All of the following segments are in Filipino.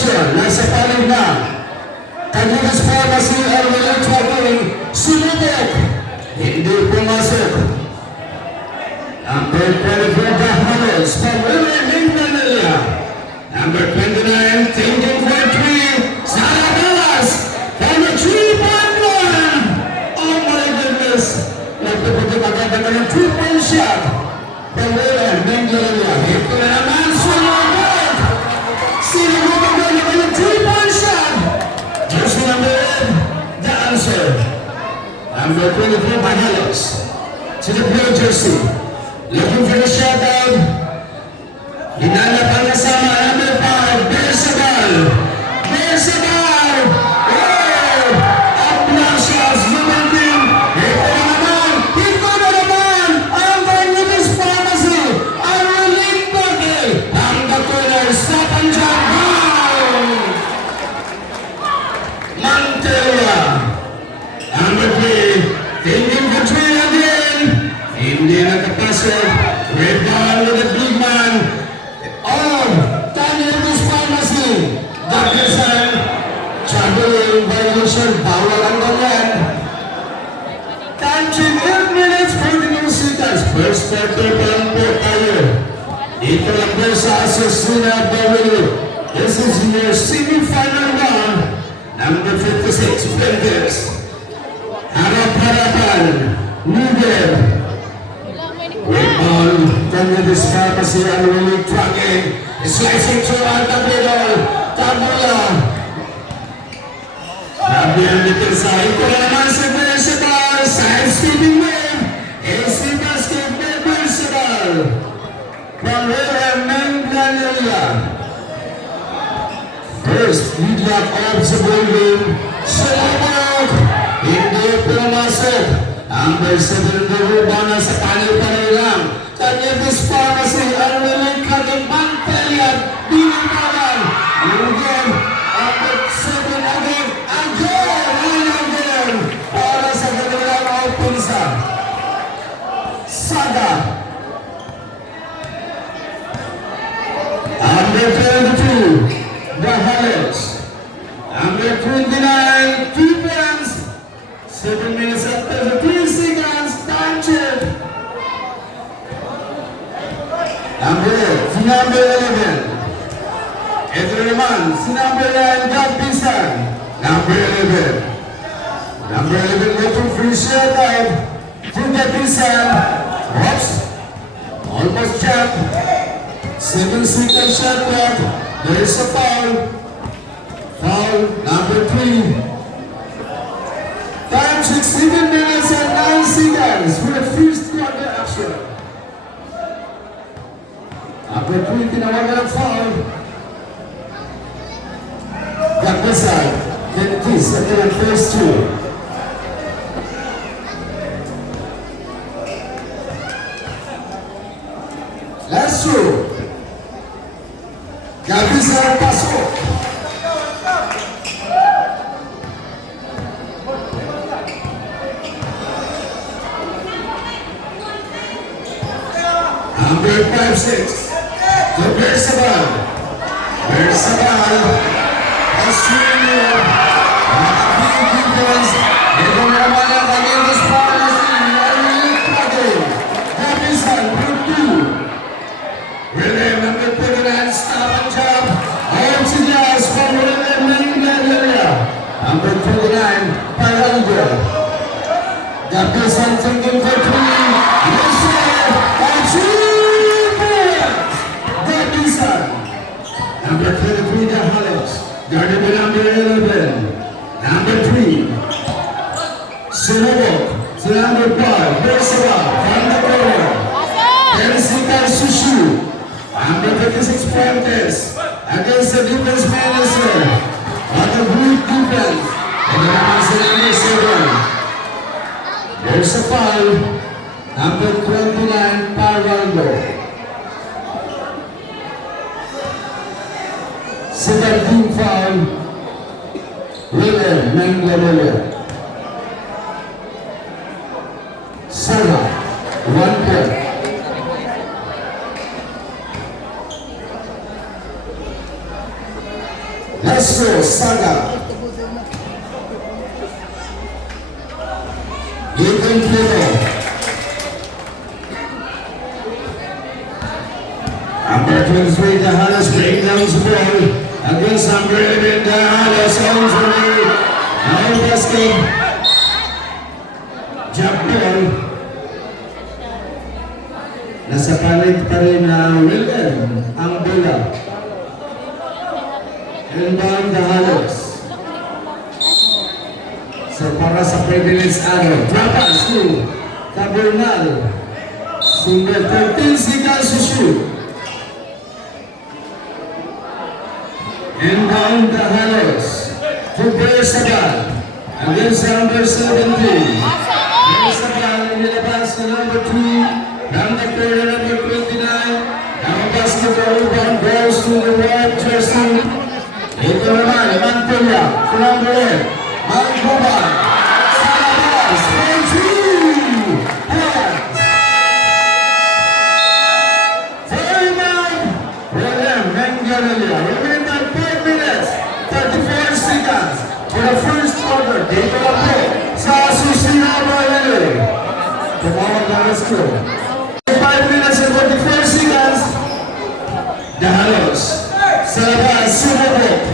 violation. Nasa panig na. Kagigas Pharmacy ang walang tracking. Sumubok. Hindi pumasok. Number 24, Bahamas. Pamela Mindanilla. Number 29, Thinking for 3. Saladas. From a 3.1. Oh my goodness. Nagpupunta agad ng 2-point shot. Pamela Mindanilla. Ito na naman. Sumubok. Sinubok na naman yung 3-point shot. Jersey number 8, the answer. Number 23, Bahamas. To the blue jersey. Looking for the shutout. Hinanap ang kasama. Number 5, Bersabal. Bersabal! Oh! Obnoxious human being. Ito na naman! Ang Barnabas Pharmacy. Ang relief body. Ang the corner. Stop and jump. Down! Mantelia. Number 3, thinking for 3 again. Hindi nakapasok. Red ball with the big man. On. Barnabas Pharmacy. Dagdasan. Traveling violation. Bawal ang ganyan. Time check 8 minutes 42 seconds. First quarter pa lang po tayo. Dito lang po sa Asusina Bawili. This is your semi-final round. Number 56, Fuentes. Harap-harapan. Nugel. Red ball. Barnabas Pharmacy unwilling tracking. Slicing through out the middle. Tabula. Sabi ang depensa. Ito na naman si Bersabal. Side-stepping wave. AC basket by Bersabal. Pamela Mindanilla. First, lead-lock off sa ballroom. Sumabog. Hindi pumasok. Number 7 na rubana sa panel pa rin lang. Barnabas Pharmacy, unwilling cutting Mantelia. Binibagan. Again. Number 7 again. Again. Para sa kanilang opunsa. Saga. Number 22. Bahamas. Number 29. 2 points. 7 minutes after the 3 seconds. Time check. Number 11. Ito naman, si number 9, Gabisan. Number 11. Number 11, looking for shot out. To Gabisan. Oops. Almost jump. 7 seconds shot clock. There is a foul. Foul number 3. Time 16 minutes and 9 seconds for the first quarter action. Number 3, tinawagan ang foul. Gabisan. Gentis at the first 2. Last 2. Gabisan pasok. Number 5-6. To Bersabal. Bersabal. Australia. Big defense. Ito na naman ang Barnabas Pharmacy. Unwilling cutting. Gabisan, group 2. William, number 29, stop and jump. Ayon si Jazz from William Mindanilla. Number 29, Parango. Gabisan thinking for 3. Listen, and 2 points. Gabisan. Number 23, Bahamas. Guarded by number 11. Number 3. Sumubok. To number 5, Bersabal. From the corner. Jessica Susu. Number 56, Fuentes. Against the defense manager. What a good defense. And the number 7. There's a foul. Number 29, Parango. 17 foul. William Mindanilla. Sarah, 1 point. Let's go, Saga. Ethan Pluto. Number 23, Dahalas break down the ball against number 11, Dahalas owns the lead. Now basket. Jump ball. Nasa palit pa rin na Wilden ang bola. Inbound Dahalas. So para sa privilege araw, Trapas to Cabernal. Single 13 seconds to shoot. Inbound Dahalas to Bersabal against number 17. Bersabal nilabas na number 2. From the corner number 29. Now basketball rebound goes to the right jersey. Ito naman, Mantulia, to number 8. Malcoba, Salabas, 1-2, hands. Timeout, William Menganelia, remaining at 5 minutes, 34 seconds for the first quarter. Dito na po sa Susina Bayanere. Tumawag na rescue. 5 minutes and 44 seconds. Dahalos, Salabas, Sumabok.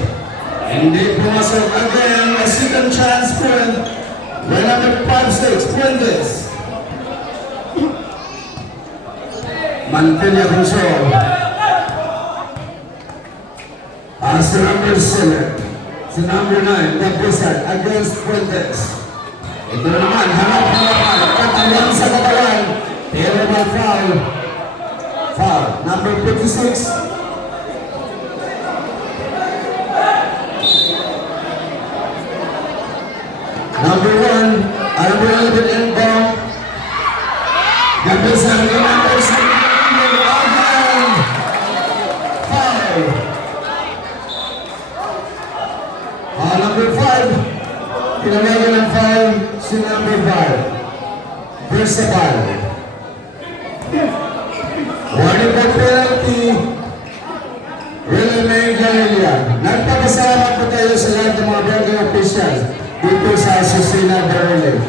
Hindi pumasok again, a second chance point. When number 5-6, Fuentes. Mantilia control. Pass to number 7. To number 9, Dapisat against Fuentes. Ito naman, hanap-hanapan. Katawan sa katawan. Pero may foul. Foul. Number 56. Number 1, number 11 inbound. Gabisan ng number 7. Again. Foul. Number 5. Pinamagan ng foul si number 5. Bersabal. Warning for penalty. Really may Galilea. Nagpapasalamat po tayo sa lahat ng mga barangay officials dito sa Susina Barangay.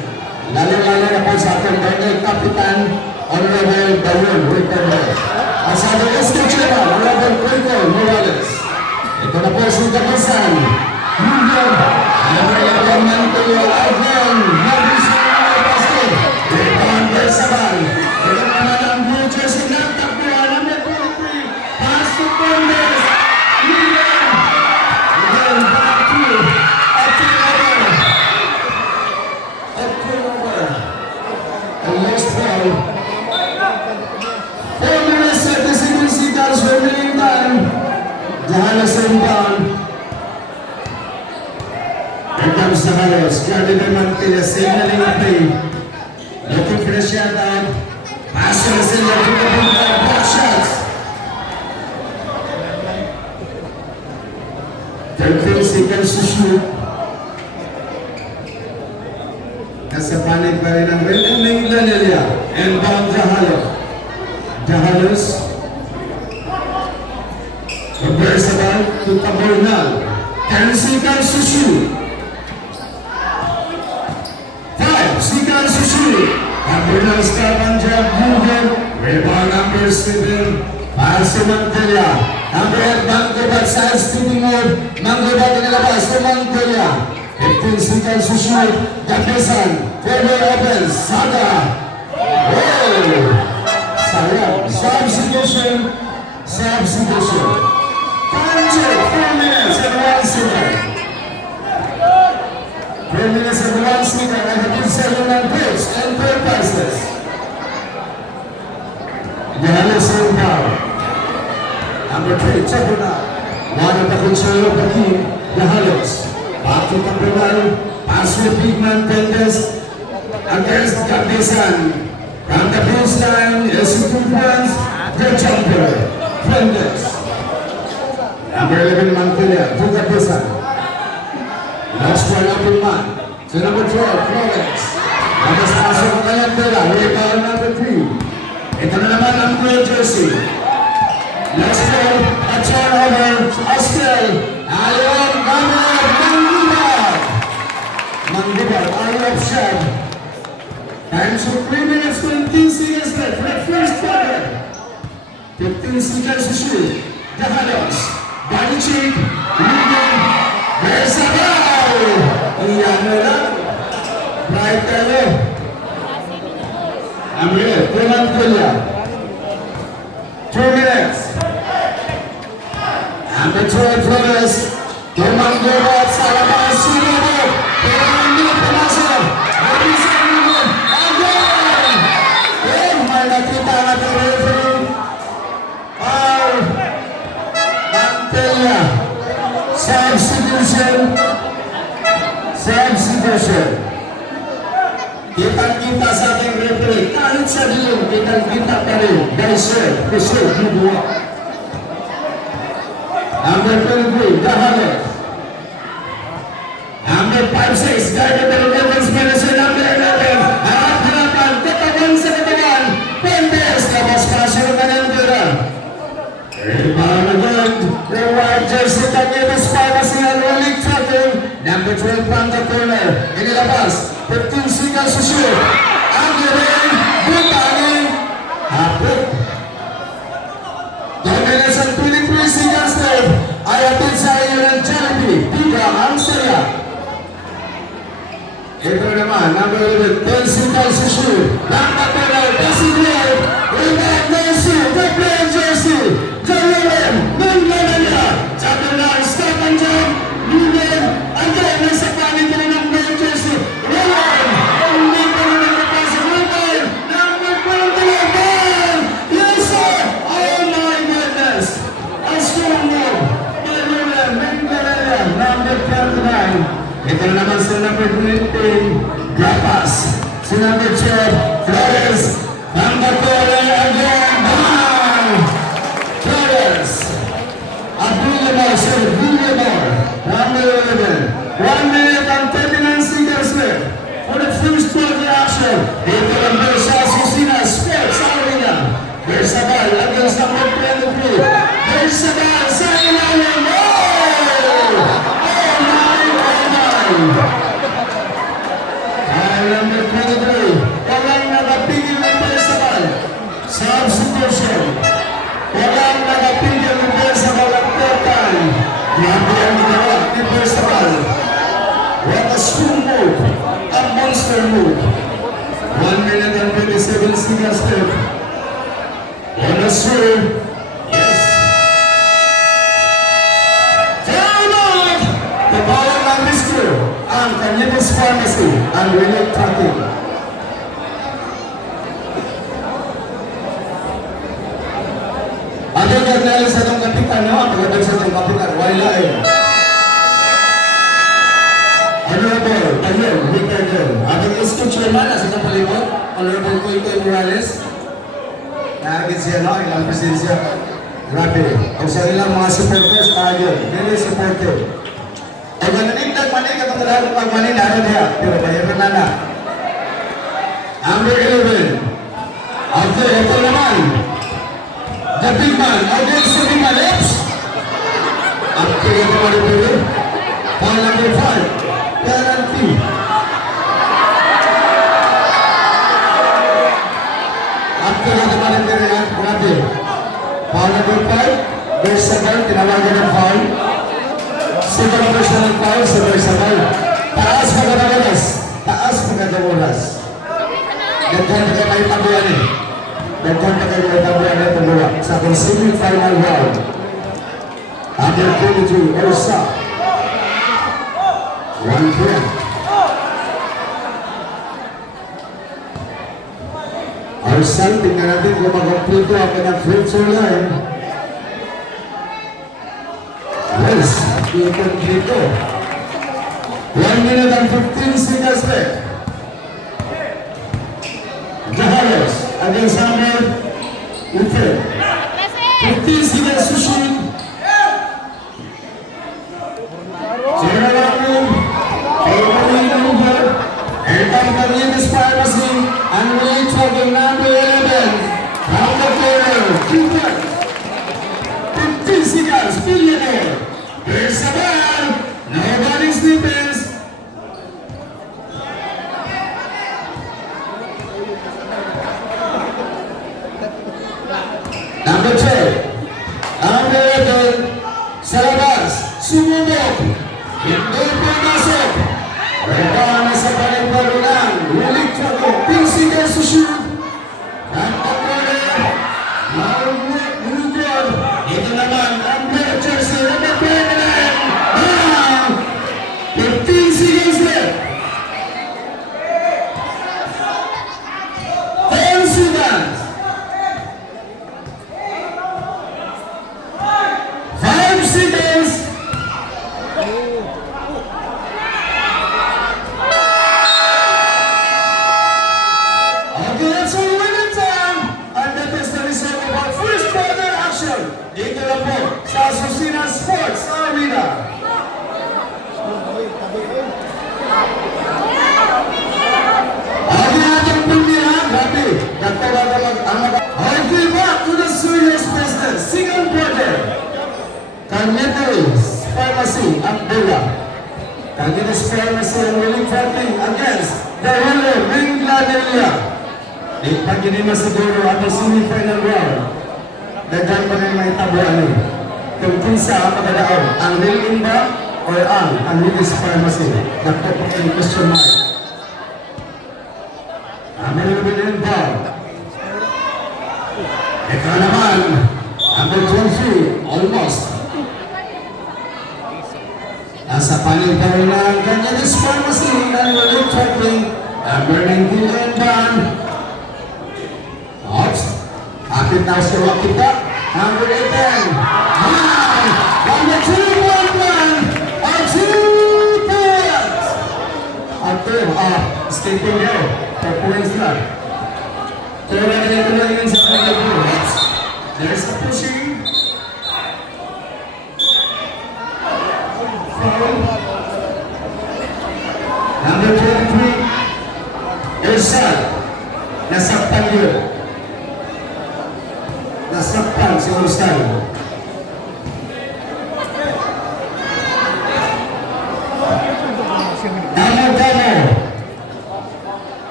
Lalo-lalo na po sa ating barangay kapitan, Honorable Dawon Ricardo. At sa ating institutional, Honorable Rico Morales. Ito na po si Dapisan. Honorable Mantuyo again. Nabisa ng basket. Rebound Bersabal. Ito naman ang blue jersey ng takbuhan. Number 23. Pass to Fuentes. Again, back to last foul. 4 minutes at the second seconds remaining time. Dahalas inbound. Here comes Dahalas. Guarded by Mantilia, signaling a play. Looking for a shot out. Pass to the center to the big guy. Block shots. 13 seconds to shoot. Nasa panig pa rin ang William Menganelia. Inbound Dahalos. Dahalos. Bersabal to Cabernal. 10 seconds to shoot. 5 seconds to shoot. Cabernal stop and jump movement. Rebound number 7. Pass to Mantilia. Number 8, Mangobat side stepping move. Mangobat inilabas to Mantilia. 15 seconds to shoot. Dapisan. Further opens. Saga. Oh! Sayang. Substitution. Substitution. Time check. 4 minutes and 1 second. 4 minutes and 1 second. I have been selling on pitch and third passes. Dahalas inbound. Number 3, Cabernal. One of the control of the team. Dahalas. Back to Cabernal. Pass with big man Fuentes against Gabisan. From the baseline is 2 points. The jumper. Fuentes. Number 11 Mantilia to Gabisan. Last one up in man. To number 12 Flores. Tapos pasok ang Ayantela. Rebound number 3. Ito na naman ang blue jersey. Last ball, a turnover, Askel. Ayon Gamer Manggubat. Manggubat, out of shot. Time to 3 minutes 20 seconds left for the first quarter. 15 seconds to shoot. Dahalos. Body check. Ruben. Bersabal. Iyan mo lang. Right kayo. Amir. Kuman Kuya. 2 minutes. Number 12 Flores. Kuman Gubat. Salamat. Sinobo. Kuman Gubat. Pumasok. Mabisan Ruben. Again. May nakita natin referee. Mantella. Substitution. Kitang-kita sa ating referee. Kahit sa dilim, kitang-kita pa rin. Daiser, Kusur, Dubuwa. Number 23, Dahalo. Number 5-6, guided by the women's minister. Number 11, harap-harapan, katawan sa katawan. Pendes, labas pasyo ng kanandura. Rebound again. The white jersey Taguetes Pharmacy and Relic Tracking. Number 12 from the corner. Inilabas. 15 seconds to shoot. Angling. Butangin. Hapit. 2 minutes and 23 seconds left. Ayatid sa iyo ng Jollibee. Diga ang saya. Ito naman. Number 11. 10 seconds to shoot. Number 12. Designated. Rebound Nancy. The player jersey. Jalawan, Nanglanaya, Jabala, stop and jump, Ruben, again, nasa panig na ng player jersey, Rowan, hindi pa rin nakapasok, Ruben, number 21, yes sir, oh my goodness, a strong move, Jalawan, Nanglanaya, number 29, ito naman sa number 19, Grapas, si number 12, Flores, number 4, again, bang! Number 11. 1 minute and 39 seconds left for the first quarter action. Ito ang Versa Susina Sports Arena. Bersabal against number 23. Bersabal sa ilalim. Oh my. Number 23. Walang nakapigil ng Bersabal. Substitution. Walang nakapigil ng Bersabal at total. Grabe ang ginawa ni Bersabal. What a strong move. A monster move. 1 minute and 27 seconds left. On a serve. Yes. Time out! Kabayan ng Mr. ang Taguetes Pharmacy and Relic Tracking. Ang nagnalis sa itong kapitan nyo, ang nagnalis sa itong kapitan, wala eh. Honorable, Daniel, Ricardo, ating institute chairman, nasa itong palibot, Honorable Coito Morales, nakagit siya, no, ilang presensya. Grabe, ang sa ilang mga supporters, tayo, really supportive. O gananigdag mani, katong talagang pagmani, naroon niya, pero bayaran na na. Number 11, after ito naman, the big man against the big man lips. Up to the number 2. Foul number 5. Penalty. Up to the number 3. Grabe. Foul number 5. Bersabal, tinawagan ng foul. Second personal foul sa Bersabal. Taas pagkakawalas. Taas pagkakawalas. Gandhan na kayo may tabuyan eh. Daghan na kayo may tabuyan na paggawa sa ating semi-final round. Number 22, Orsa. 1 point. Orsa, tingnan natin kung mag-complete ang kanyang free throw line. Yes, i-complete. 1 minute and 15 seconds left. Jahalos against number 15 seconds to shoot. General Over, and Taguetes Pharmacy, and Relic Tracking number 11. Round the corner, 15 seconds, billionaire. Here's the ball. Nobody's defense. Number 2. Ang Miracle sa labas. Sumubok. Hindi pumasok. Rebound sa balik-balik lang. Ulit ako. Physical to shoot. At ang corner. Malugod. Ito naman ang Miracle jersey. Number 29. 15 seconds left. 10 seconds. 5 seconds. Okay, that's all winning time. And that is the result of our first quarter action. Dito lang po sa Asusina Sports Arena. Okay, atong pumila. Grabe. Nagtawagan ang okay, back to the serious business. Second quarter. Cañetes Pharmacy ang bola. Cañetes Pharmacy ang winning fighting against the Hilo Mingladelia. Di pa gini na siguro ang semi-final round. Daghan pa rin may tabuan eh. Kung kinsa ang magadaon, ang Hilo ba or ang Cañetes Pharmacy? Nagpapakang question mark. Ang Hilo ba? Ito naman, number 23, almost. Nasa panel pa rin ang Cañetes Pharmacy and winning fighting. Number 19 and band. Ops. Akit na siya wakita. Number 18. Number 2-1-1. Or 2 points. After, escaping there. 4 points lang. Kaya na ganito lang yun sa kanila. There's the pushing. Number 23, Ersal. Nasaktan yun. Nasaktan si Ersal. Damo.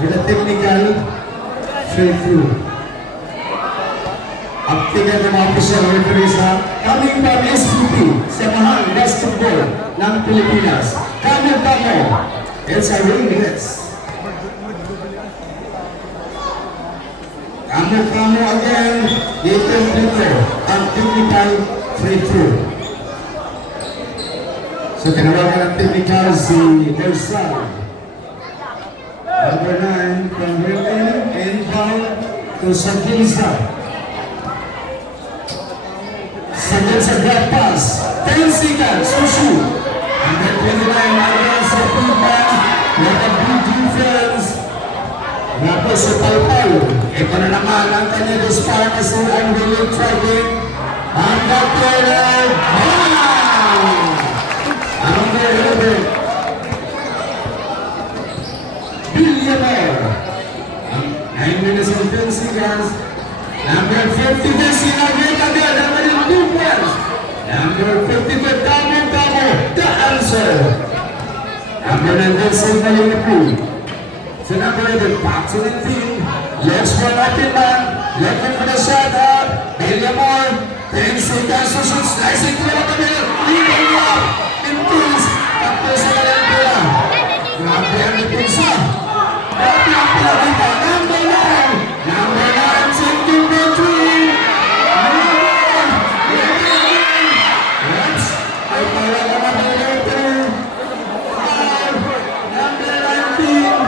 With a technical straight through. Aktigan ng mga official referees coming from SPP, Samahan Basketball ng Pilipinas. Kamo. It's a ring race. Kamo again. Dito ang technical free throw. So tinawagan ang technical si Ersal. Number 9 from Wilton and foul to Saginsa. Second sa grab pass. 10 seconds to shoot. Number 29 against the Pupan. What a good defense. Tapos sa Palpal. Ito na naman ang Cañetes Pharmacy and William Tracking. Ang corner. Number 11. Billionaire. 9 minutes and 10 seconds. Number 50, again, number 2 points. Number 52, Kamo, the answer. Number 9, Signal in the pool. So number 11, back to the team. Let's run up in man. Looking for the shot up. Billionaire. 10 seconds to shoot. Slicing through the middle. Leading up. In peace. Tapos sa Valentina. Grabe ang ipinsa. Grabe ang pinagita. Number 9. Number 9, Sinking Petri. Ay para ka na Valentina. Number 19.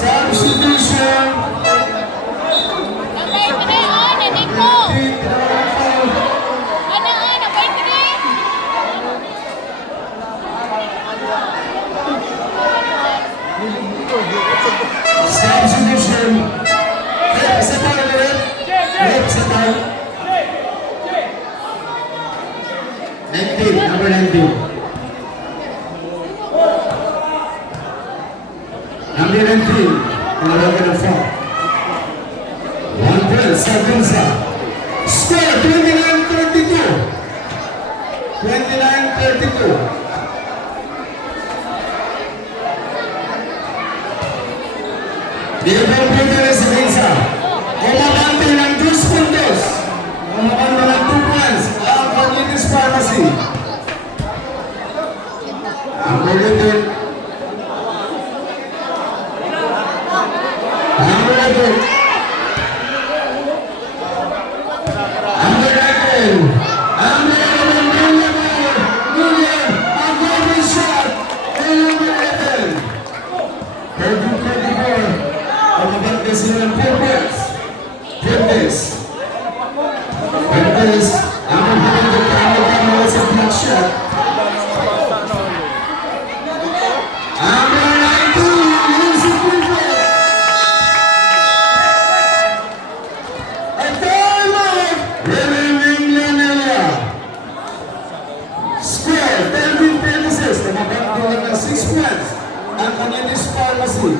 Substitution. Substitution. Set out of it. Set out. 19, number 19. Number 19. Nalawagan ng foul. 1 point, Sagunsa. Score, 29 32. Diego Pérez Reza. Umabante ng 2 puntos. Umabante ng 2 points. Ang Cornelius Pharmacy. Ang Cornelius. Ang Cornelius. Ang Cornelius. Ang Cornelius. Ang golden shot. Eliminated. 34. Umabante sila ng 4 points. Fuentes. Ang magiging kamo sa block shot. Ang Ronaldo, Yusuf Fuentes. A timeout. Remaining Lenelia. Score 13-36. Umabante lang ng 6 points. Ang Cornelius Pharmacy.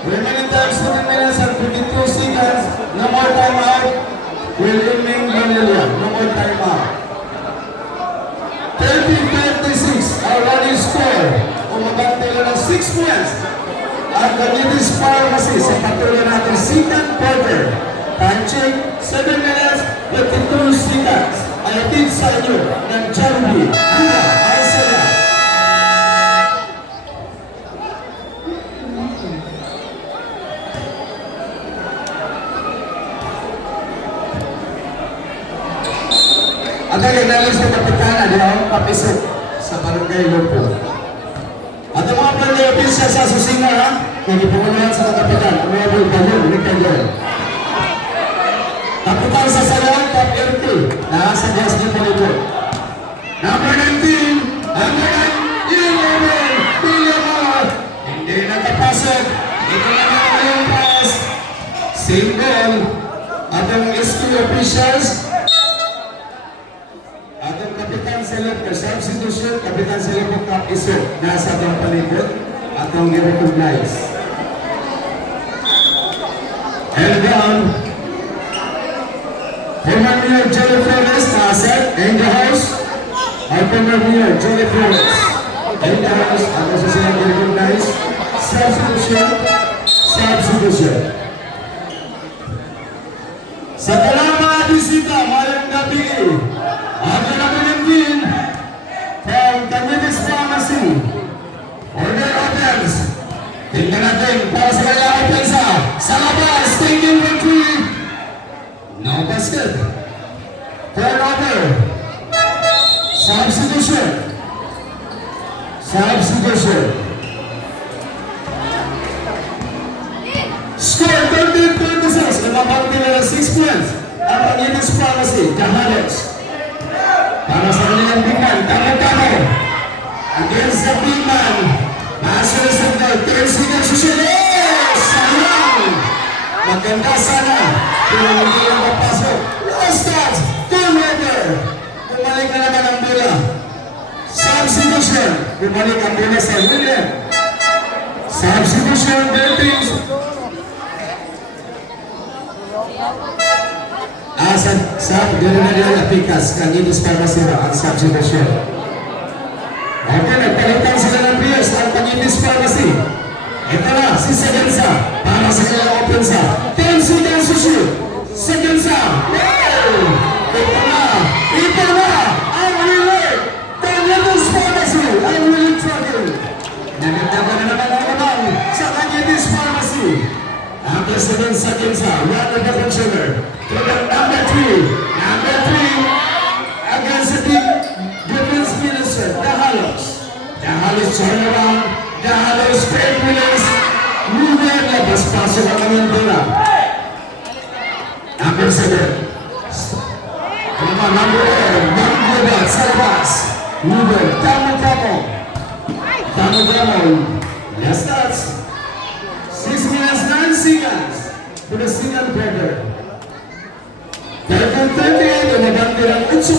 Remaining time 7 minutes and 22 seconds. No more timeout. Williaming Vanilla. No more timeout. 13-36. Our running score. Umabante lang ng 6 points. At Cornelius Pharmacy sa patuloy natin second quarter. Time check 7 minutes 52 seconds. Ay atin sa inyo ng Jollibee. Buka ay saya. At ang naglalis ng kapitana, di ako papisok sa barangay Lupo. At ang mga barangay official sa Susina, nagipungunahan sa kapitan, ang mga bulbalon, Ricardo. Kapitan sa Salang, Top RT, nasa Gas de Palibot. Number 19, ang mga Ilaman, Pilamar, hindi nakapasok, ito na nga yung pass, single, at ang SQ officials, atong Kapitan Select ka substitution, Kapitan Select mo Kap Iso, nasa atong palibot, atong i-recognize. And down, former Mayor Joey Flores, nasa in the house, our former Mayor Joey Flores, in the house, atong sa silang i-recognize, substitution. Sa talang mga bisita, mayroong gabi, ako na pinagpin from Cornelius Pharmacy. Order orders. Tingnan natin para sa kanyang opensa. Sa labas, taking retreat. No basket. Turnover. Substitution. Score 13-26. Lumabang nila ng 6 points. Ang Cornelius Pharmacy, Cahalos. Para sa kanilang bigman, tamo-tamo. Against the big man. Masunod sa 10 seconds susunod. Sayang! Maganda sana. Pero hindi lang mapasok. Last touch. Turnover. Bumalik na naman ang bola. Substitution. Bumalik ang bola sa William. Substitution. Sa General Apikas, Cornelius Pharmacy ang substitution. Okay, nagpalitan sila ng players ang Cornelius Pharmacy. Ito na, si Segensa para sa kanyang opensa. 10 seconds to shoot. Segensa. Ito na, ang relay. Cornelius Pharmacy, ang relay tracking. Nagagdaga na naman ang abang sa Cornelius Pharmacy. Ang President Segensa, one of the functioner. Number 3 against the defense minister, Dahalos turnaround, Dahalos great winners, Ruben labas pasok ang aming bola. Number 7 number 8 Manggubat sa labas, Ruben tamo-tamo last touch 6 minutes 9 seconds for the second quarter. 13-38, umabante ng 8 puntos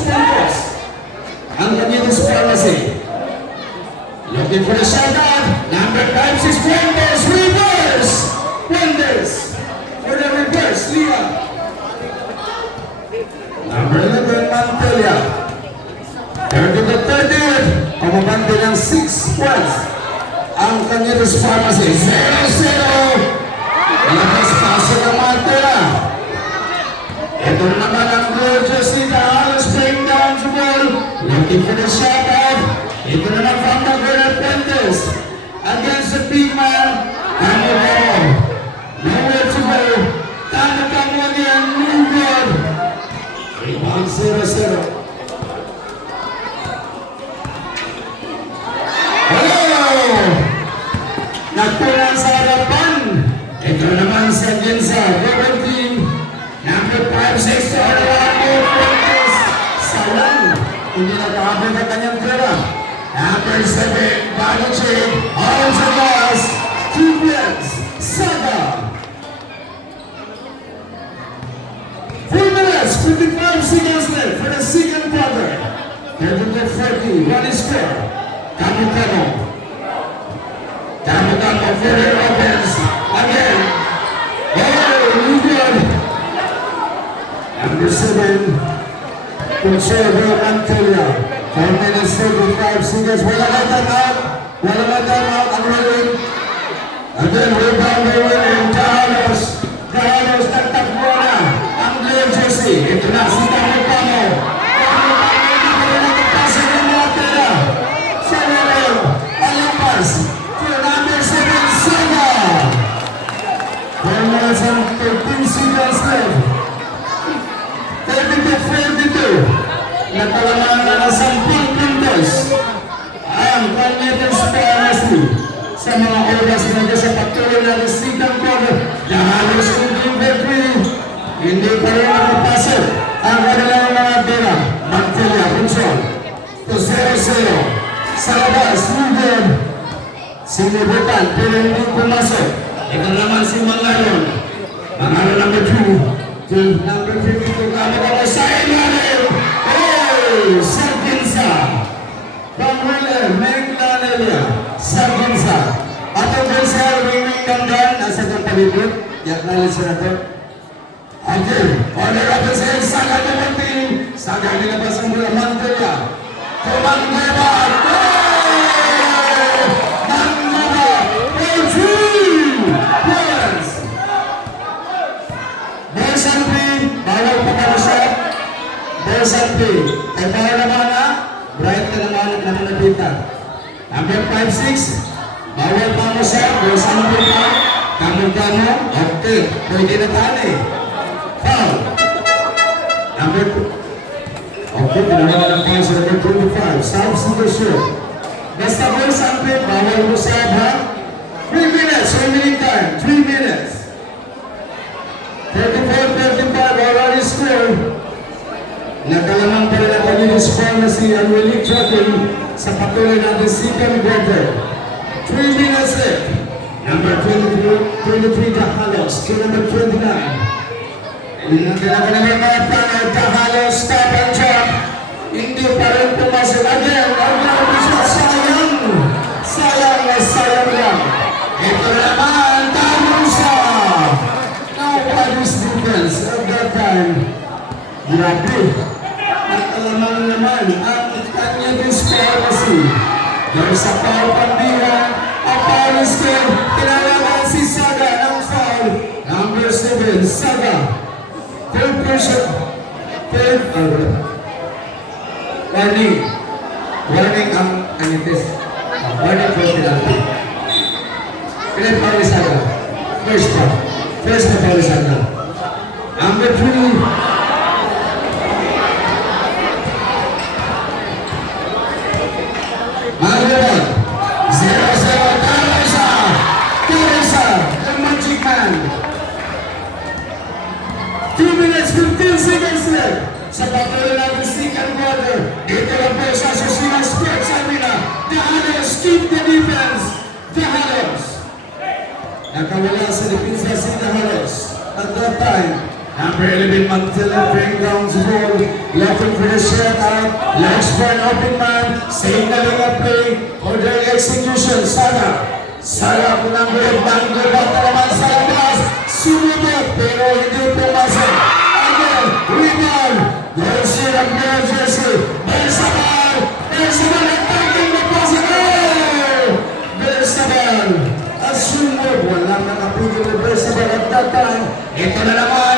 ang Cornelius Pharmacy. Looking for the shot out. Number 5-6 Fuentes, reverse. Fuentes for the reverse, Leah. Number 11 Mantelia. 30-38, Bumabante ng 6 points. Ang Cañeros Pharmacy, 0-0. Labas paso ng Mantera. Ito naman ang Blue Jersey na halos bring down the ball. Looking for the shot out. Ito naman from the Guerrero Fuentes. Against the big man, Camilo. Nowhere to go. Tama-tama niya, no good. Rebound 0-0. Nagpunan sa harapan. Ito naman sa Ginza, Rebel Team. Number 5-6 to Orlando Fuentes. Salang. Hindi nakakabot ang kanyang pera. Number 7, Balucci. All the loss. 2 points. Saga. 4 minutes, 55 seconds left for the second quarter. 30-40, one is score. Kamu-kamu. Kamu-kamu for the offense. Again. Oh, good. Number 7, Conservo Antelia. 4 minutes, 35 seconds. Wala na time-out. Wala na time-out. Ang rolling. Again, rebound by winning. Cajalos. Cajalos, nagtakbo na. Ang Blue Jersey. Ito na si Kamu-kamu. And 13 seconds left. 30-42. Natalaman na ng 10 puntos ang Cañeros Pharmacy sa mga oras na sa patuloy na second quarter. Cajalos kung referee, hindi pa rin nakapasok ang kanilang mga tira. Magtila, control to 0-0. Sa labas, Ruben sinibutan pero hindi pumasok. Ito naman si Mangayon. Mangayon number 2 to number 52. Kamu-kamu sa ilalim. Hey! Sarginsa. From Wheeler, Meglanelia. Sarginsa. At ang Bensel, wing-wing gandaan. Nasa itong palibot. Yaknalit siya na ito. Okay. Order of the sale. Saga naman team. Saga nilabas ang mula Mantelia. Tumanggawa. Bawal pa ka siya. Bersante. Kaya bawal naman na. Bright ka naman at naman. Number 5-6. Bawal pa mo siya. Bersante ka. Kamu-kamu. Okay. Pwede na tali. Foul. Number 2. Okay. Pinawa ng foul sa number 25. South City Shoot. Basta Bersante. Bawal mo siya ha. 3 minutes. Remaining time. 3 minutes. 34-35, already scored. Nagkalaman pa rin ang Cañeros Pharmacy ang relief tracking sa patuloy natin second quarter. 3 minutes left. Number 23, Cajalos. To number 29. Nagkalaman naman mga panel, Cajalos, stop and drop. Hindi pa rin pumasok. Again, sayang. Sayang na sayang lang. Ito naman, Tamusa. Nobody's defense at that time. Grabe. Nagkalaman naman ang Cañeros Pharmacy. There's a foul pandira. A foul is still. Kinalaman si Saga ng foul. Number 7, Saga. Third person. Warning. Warning ang Anites. Warning for penalty. Kailan foul ni Saga? First foul. First na foul ni Saga. Number 2. Magdalon, 0-0, Teresa, the magic man. 2 minutes, 15 seconds left. Sa patuloy natin second quarter, dito lang po sa Susina Sports Arena. Cajalos, keep the defense. Cajalos. Nakawala sa depensa si Cajalos. At that time, number 11, Mantilla, bring down the ball. Looking for the shot out. Looks for an open man. Same na lang ang play. Order execution. Saga po number 8. Banggo bata naman sa labas. Sumubot pero hindi pumasok. Again, rebound. There's your Blue Jersey. There's a ball. There's a ball. Attacking the Ito na naman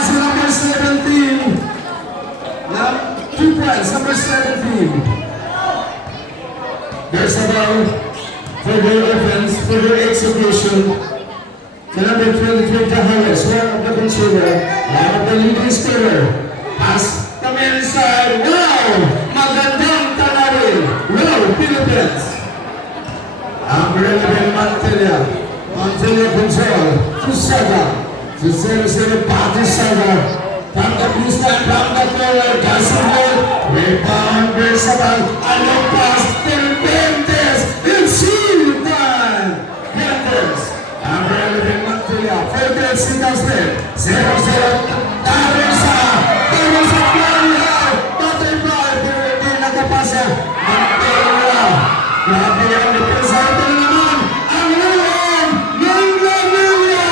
si number 17. Na 2 points, number 17. There's a ball for their offense, for their execution. The number 23, Tahalas, one of the controller, one of the leading scorer. Pass the man inside. Wow! Magandang tanawin. Wow, Philippines. Number 11, Mantelia. Mantelia control. To Saga. To 0-0, Pati Saga. From the blue stand, from the corner, doesn't hold. Rebound, Bersabal. Ano pass, Philippines. It's you, man. Philippines. Number 11, Mantelia. 48 seconds left. 0-0. Tarisa. Tarisa Florida. Butterfly. Hindi nakapasa. Mantelia. Grabe ang depensa. Ito na naman. Ang ulan ng Manila.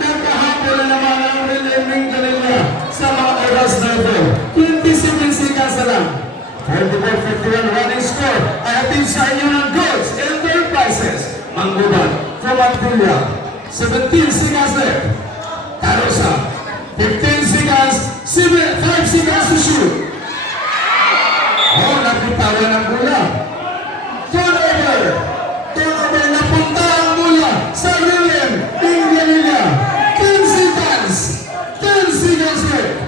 Nagkahapon na naman ang Rileming Manila sa mga oras na ito. 27 seconds na lang. 44-51 running score. Ay atin sa inyo ng goods and their prices. Mangguban from Mantelia. 17 seconds left. Tarosa. 15 seconds. 5 seconds to shoot. Oh, napitawan ang bola. Turnover. Turnover. Napunta ang bola sa Rilem. Manila. 10 seconds. 10 seconds left.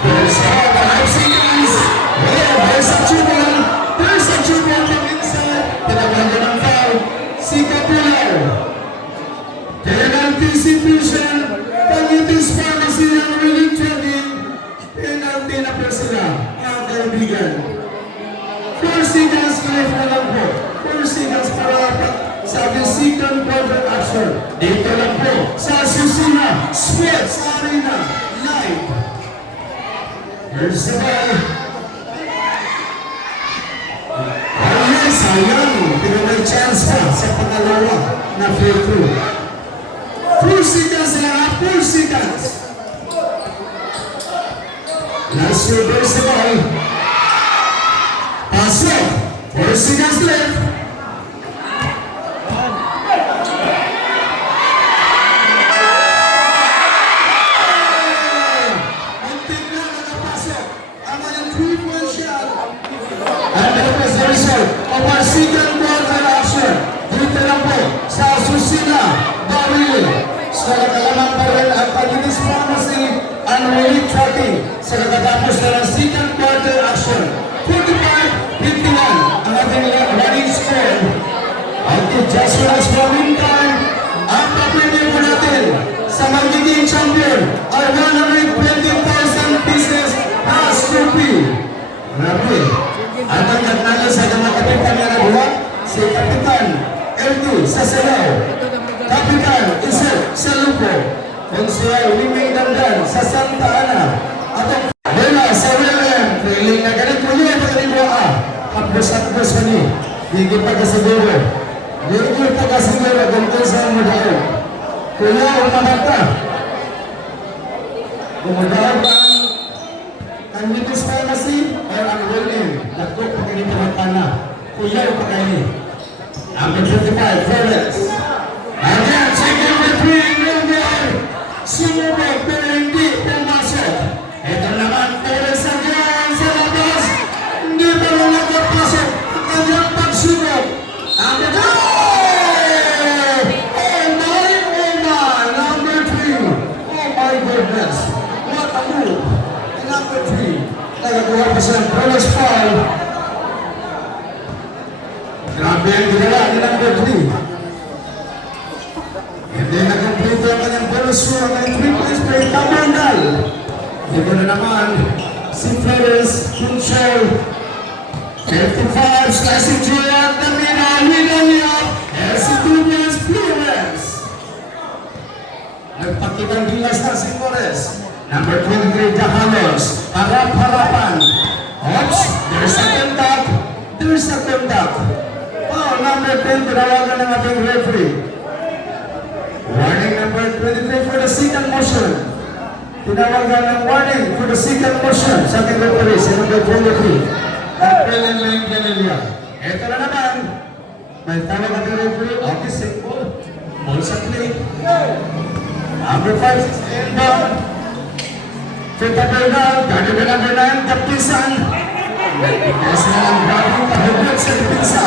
There's 5 seconds. Oh, there's a triple. There's a triple from inside. Tinaganda ng foul. Si Capular. Penalty situation. Pangitis Pharmacy ang really trending. Penalty na po sila, mga kaibigan. 4 seconds left na lang po. 4 seconds para sa ating second quarter action. Dito lang po sa Susina Sports Arena Live. Here's the ball. Ay, sayang. Pero may chance pa sa pangalawa na free throw. 4 seconds lang, 4 seconds. Last reversible. Pasok. 4 seconds left. Untik na nakapasok. Ang kanyang 3-point shot. And that was the result of our second quarter action. Dito lang po sa Susina Baril. Sa nakalaman pa rin ang Pangitis Pharmacy and Relief Tracking sa nakatapos na ng second quarter action. 45-51 ang ating running score. At just relax for a meantime, ang papilin po natin sa magiging champion ay 120,000 pieces cash trophy. Grabe. At ang nagnanay sa mga kapitan na nabuha, si Kapitan L2 sa Selaw, Kapitan Isel sa Lupo, Konsuel Wiming Dandan sa Santa Ana, at ang Bela sa William, feeling na ganit mo niya pagkaliwa hapos-hapos ka ni, higit pagkasiguro, higit pagkasiguro kung sa mo dahil. Kuya, umanak ka. Umagaw ba ang Mitis Pharmacy o ang William? Lakto pagkaliwa na. Kuya, upakaini. Number 55, Flores. Again, second referee, William. Sumubok pero hindi pumasok. Ito naman, Flores again sa labas. Hindi pa rin nakapasok. Ang kanyang pagsubok. Ang goal! Oh my, number 3. Oh my goodness. What a move. Number 3. Nagakuha pa siya ng Flores foul. Grabe ang ginawa ni number 3. Hindi nag-complete ang kanyang bonus score, ang kanyang 3 points per Tamangal. Ito na naman, si Flores, control. 55, slicing through at the middle, Widalia, si 2 points, Flores. Nagpakitang gilas na si Flores. Number 23, Jahalos, harap-harapan. Oops, there's a contact. There's a contact. Oh, number 10, tinawagan ng ating referee. Warning number 23 for the second motion. Tinawagan ng warning for the second motion sa ating referee, si number 23. At Prelim Manila. Ito na naman, May tawag na referee. Okay, safe ball. Ball sa play. Number 5, inbound. Fita Bernal, guarded by number 9, Kapisan. Yes na lang, grabe kahugod sa depensa.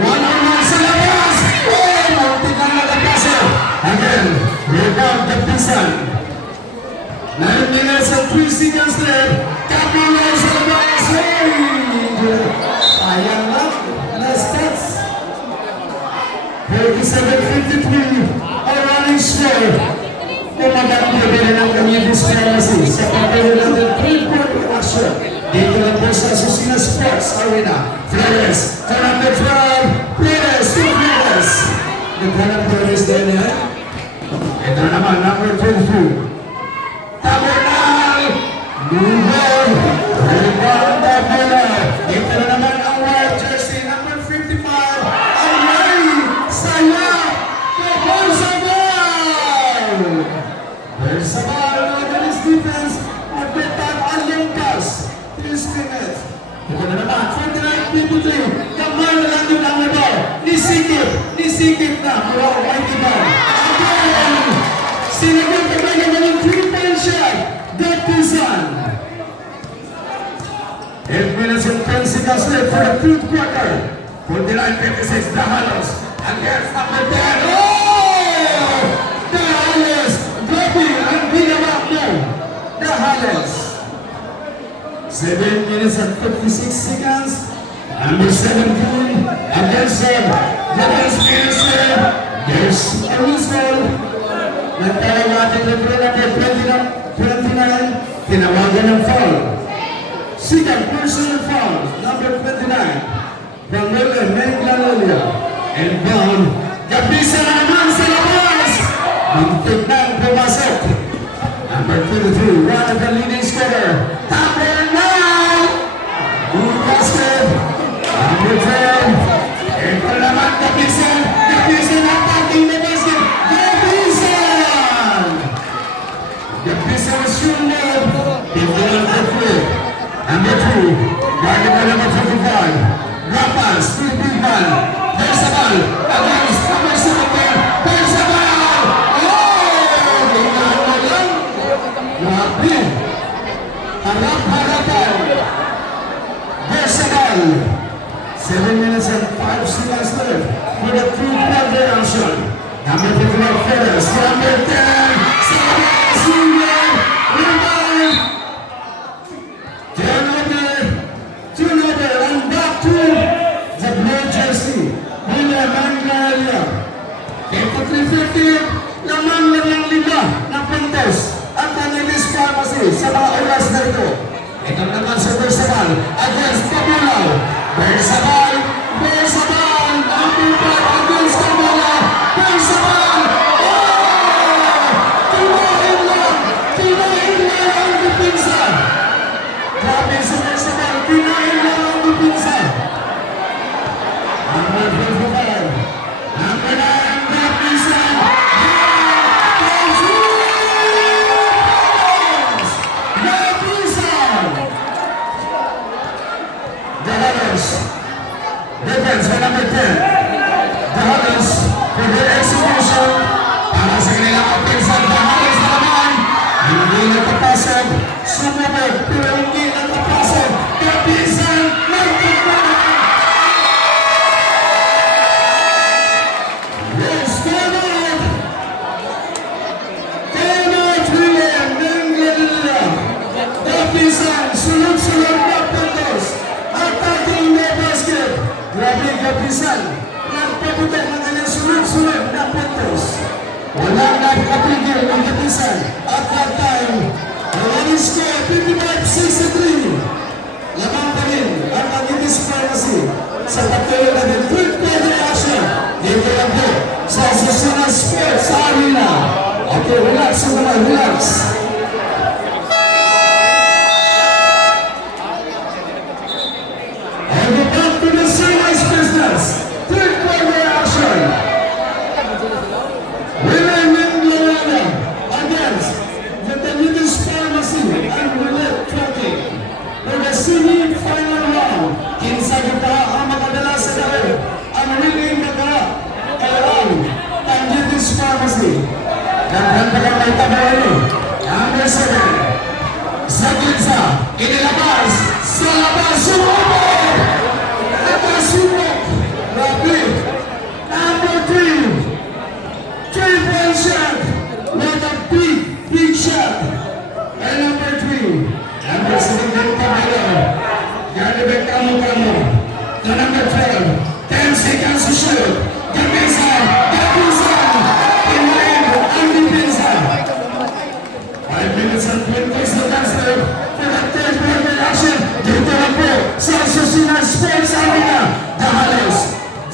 One-on-one sa labas. Oh, maunti lang nagapasa. Again, rebound, Kapisan. 9 minutes and 3 seconds left. Kapisan sa labas. Hey! Sayang lang. Last touch. 37-53. A running score. Umagang pwede ng Community Pharmacy sa papel natin 3-point action. Dito lang po sa Asusina Sports Arena. Flores, for number 12, Flores, 2 Flores. Naghanap Flores din yan. Ito naman, number 22. Tabernal, Nubor, rebound Tabernal. Ito naman ang white jersey, number 55. Alay, Saya, there's a ball, against defense, Magbetan Alenkas, 3 minutes. Ito na naman, 49-53, kamay na lang yun ang ball. Nisikip na, wow, mighty ball. Again, sinagyan kamay naman yung 3-point shot, Detisan. 8 minutes and 10 seconds left for the 3rd quarter. 49-56, Dahalos, against number 10. Oh! Dahalos! Ang ginawa mo, Dahalos. 7 minutes and 56 seconds. Number 17, against him. Against Pearson. There's a whistle. Nagtawag natin ng number 29. Tinawagan ng foul. Second personal foul, number 29. From William Menglalia. And down, Kapisa na naman sa labas. Muntik nang pumasok. Number 22, one of the leading scorer, Tabernal. Basket. Number 10. Ito naman, Kapisan. Kapisan ang taking the basket. Kapisan! Kapisan shooting. Ito lang the flip. Number 2, guarded by number 55. Rapas, 3-big man. There's a ball. Against number 7. There's a ball. Grabe! Harap-harapan! Versatile! 7 minutes and 5 seconds left for the 3-quarter action. Number 51, Flores. Number 10, Sabas, Union, rebound! Turnover, and back to the blue jersey. William Manglalia. 53-50, lamang lang ng 5 na puntos ang Community Pharmacy sa mga oras na ito. Ito naman sa Bersabal against Pabulaw. Bersabal, number 5 against Pabulaw. Bersabal, Tinahin lang ang depensa. Grabe sa Bersabal, tinahin lang ang depensa. Number 55, number 9, Kapisan. Defense for number 10. Dahalos for their execution. Para sa kanilang offensive, Dahalos na naman. Hindi nakapasok. Sumabot pero hindi nakapasok. Kapisan nagtagpanan. Yes, come on! William Menglalia. Kapisan, sunod-sunod na puntos. Attacking the basket. Grabe Kapisan. Nagpabutan ng kanyang sunod-sunod na puntos. Walang nakapigil ng Kapisan. At that time, the running score 55-63. Lamang pa rin ang Community Pharmacy sa patuloy na the 3rd quarter action. Dito lang po sa Asusina Sports Arena. Okay, relax naman, relax. William Menglalia against the Community Pharmacy and Roulette Trucking for the semi-final round. Kinsa kita ang makadala sa dahil ang winning Nagkantagang may tabayo. Number 7. Sa gitsa, inilabas. Sa labas, sumabog! Nakasubok. Grabe. Number 3. 3-point shot. What a big shot. And number 3. Number 7 din tabayo. Galibet kamo. The number 12. 10 seconds to shoot. Gapisan. Undefensa. 5 minutes and 20 seconds left for the third quarter action. Dito na po sa Asusina Sports Arena. The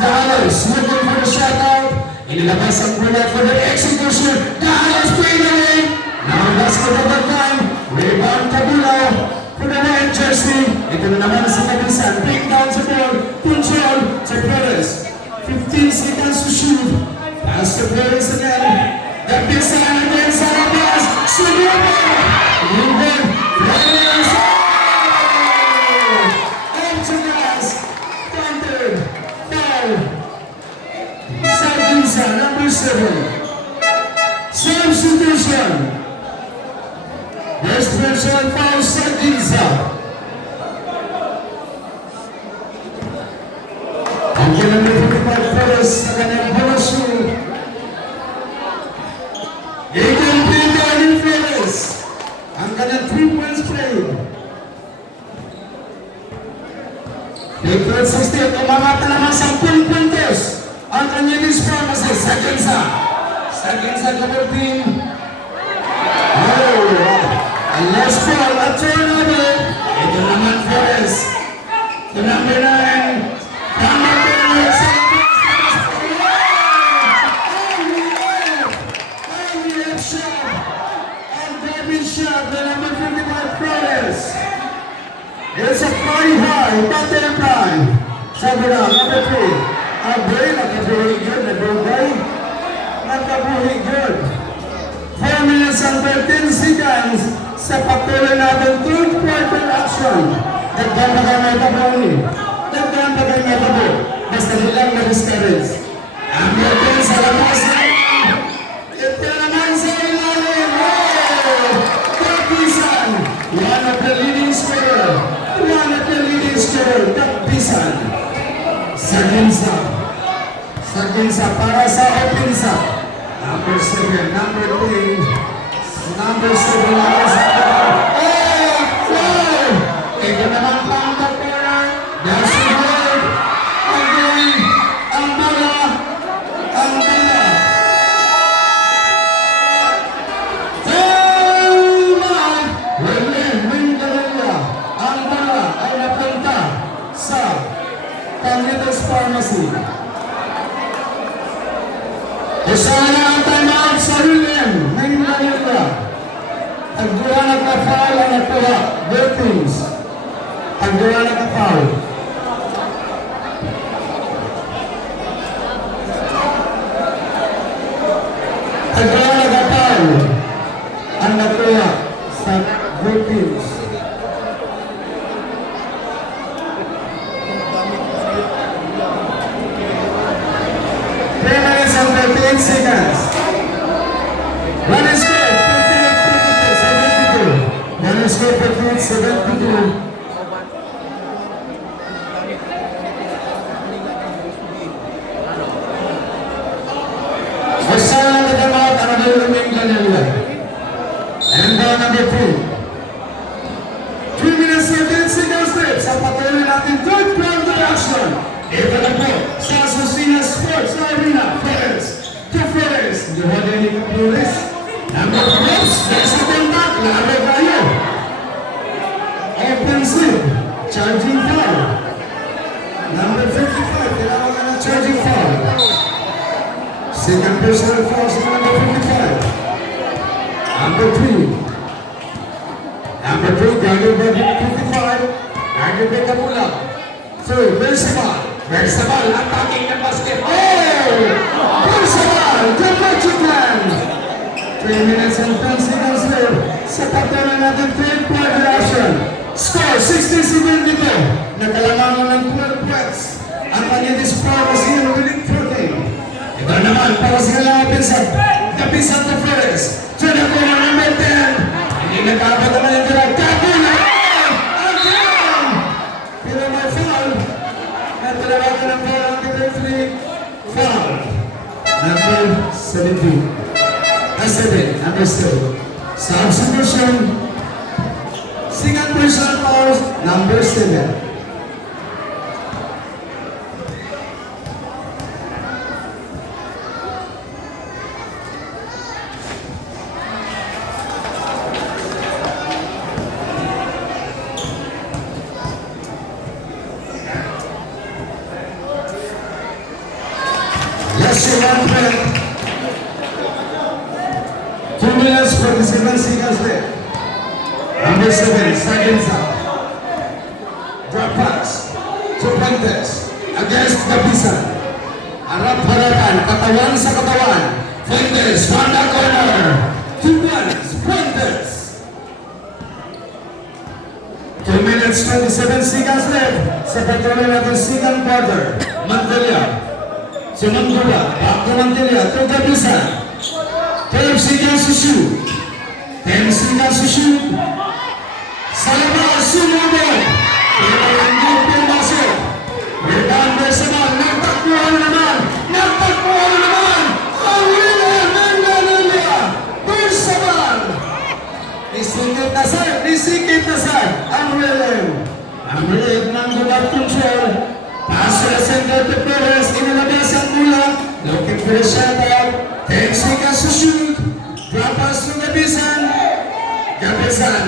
Halos looking for the shutout. Inilabas ang product for the execution. The Halos played away. Now basketball time. Rebound Cabulao for the red jersey. Ito na naman sa kabisan. Break down sa ball. Control sa Perez. 15 seconds to shoot. Pass to Perez again. Gapisan again sa labas. Sumabog! Ruben Perez. Antigas. Countered. Foul. Saginsa, number 7. Substitution. First person foul, Saginsa. Ang number 55 Perez sa kanyang bonus. Incomplete on Perez. Ang kanyang 3 points played. Victor 16, umamata naman 10 puntos. Ang kanyang dispromise, Saginsa. Saginsa cover team. Ang last ball, a turnover. Ito naman Perez. The number 9. Number 10, shot, the number 55 Perez. It's a fly high, butterfly. Sabura, number 3. Abray, nakabuhi good, nagugay. Nakabuhi good. 4 minutes and 13 seconds sa patuloy natin third quarter action. Dagdan ba kayo may tabuhi? Dagdan ba kayo may tabuhi? Basta nilang na-discourage. Ang yakin sa labas na ito naman sa ilalim. One of the leading scorer, Gapisan. Saginsa para sa Opinsa. Number 7, number 3. Number 7, number 7. Oh! Foul! Ito naman pa ang corner. There's a goal. Again, ang bola. Panglitos Pharmacy. Isana ang timeout sa William. May Manila. Tagdura nagka-foul ang nagtuwa. Wilkins. Tagdura nagka-foul. Tagdura nagka-foul ang nagtuwa sa Wilkins. Seconds. One is good, 58-72. One is good, 58-72. Basta lang na out ang naluluming kanila. And then number 2. 3 minutes and 10 seconds left sa patuloy natin third quarter action. Ito na po sa Asusina Sports Arena. Perez, the Rodney Flores. Number 12, there's a contact, laro kayo. Offensive, charging foul. Number 55, kailangan ka ng charging foul. Second personal foul sa number 55. Number 3. Number 3, Gagawin by 55. Gagawin by Kapula. Third, Bersabal, attacking the basket. Oh! Bersabal, the magic man. 3 minutes and 10 seconds left. Sa patuloy natin third quarter action. Score 60-72. Nakalamangan ng 12 points. Ang kanyang dispromise in winning 14. Ito naman para sa kailangan pinsan. Gapisan na Flores. number 7, understood. Substitution. Second personal fouls, number 7. Let's see 1 minute. 2 minutes, 47 seconds left. Number 7, seconds up. Drop pass. To Fuentes. Against Gabisan. Harap-harapan. Katawan sa katawan. Fuentes from the corner. 2 points. Fuentes. 2 minutes, 27 seconds left. Sa patuloy natin second quarter. Mantelia. Sumangguba. Back to Mantelia. To Gabisan. 12 seconds to shoot. 10 seconds to shoot. Sa labas, sumubog. Pero hindi pumasok. Rebound Bersabal. Nagtakbuhan na naman. Nagtakbuhan na naman. Ang winner ng Manila. Bersabal. Nisikip na side. Nisikip na side. Ang winner. Ang winner ng gulat control. Pass to the center to Perez. Inalabas ang mula. Looking for a shot out. 10 seconds to shoot. Drop pass to Gabisan. Gabisan.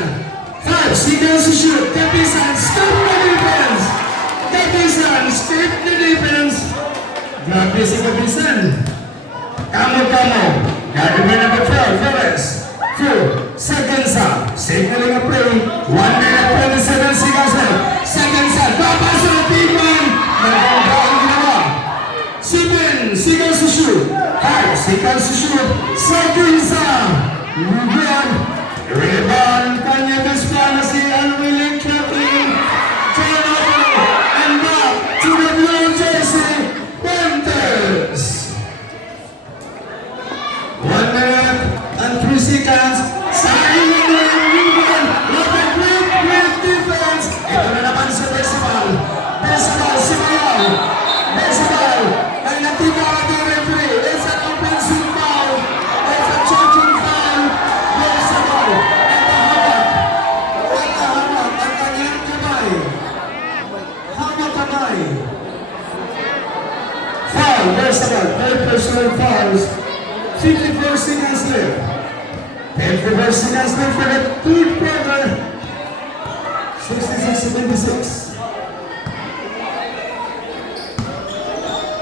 5 seconds to shoot. Gabisan. Skip the defense. Gabisan. Skip the defense. Drop this to Gabisan. Kamo. Got the win number 12. Perez. 2 seconds up. Signaling a play. 1 minute 27 seconds left. Seconds up. Drop pass to the big man. Nagpapaan ginawa. 7 seconds to shoot. 5 seconds to shoot. Seconds up. Rebound. Kanya Bispana si unwilling trapping. Turnover. And back to the blue jersey. Panthers. 1 minute and 3 seconds. Sa ilang rebound. Great defense. Ito na naman si Bersabal. Bersabal si Mayaw. Bersabal. Ay natika ang referee. It's an offensive foul. It's a charging foul. Bersabal. Nagahawak ang kanyang kamay. Hawak-kamay. Foul. Bersabal. 3 personal fouls. 54 seconds left. 54 seconds left for the third quarter. 66-76.